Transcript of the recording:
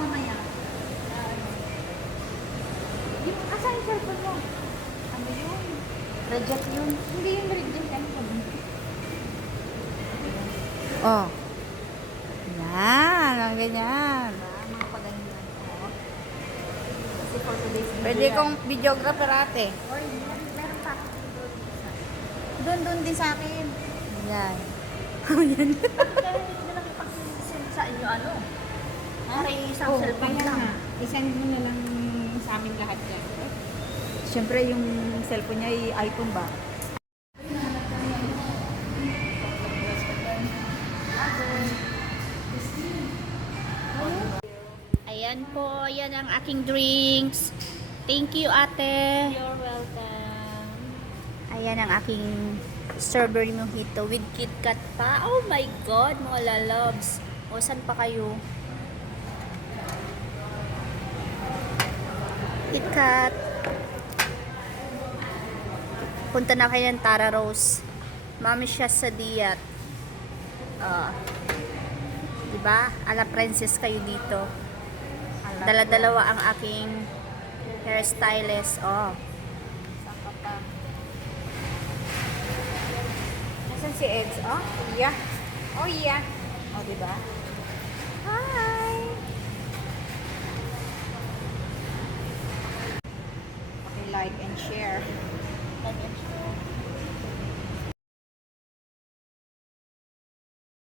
mamaya. Asan yung cellphone mo? Ano yun? Reject yun. Hindi yung reject cellphone. Oh. Yan, ang ganyan. Mga paganyan. Kasi for today's video. Pwede kong videographer ate. Or, meron pa. Doon din sa akin. Yan. Kaya hindi ko na lang ipag-send sa inyo ano. Para yung isang cellphone kaya lang. nga. I-send mo na lang sa amin lahat yan. Siyempre yung cellphone niya ay iPhone ba? Ayan po, yan ang aking drinks. Thank you, ate. You're welcome. Ayan ang aking strawberry mojito with KitKat pa. Oh my God, mga lalabs. O, saan pa kayo? KitKat. Punta na kayo ng Tara Rose. Mami siya sa diyat. Diba? Ala princess kayo dito. Dala-dalawa ang aking hairstylist. Oh. Saka pa. Nasaan si Eds? Oh, yeah. Oh yeah. Oh, diba? Hi! Okay, like and share. Like and share.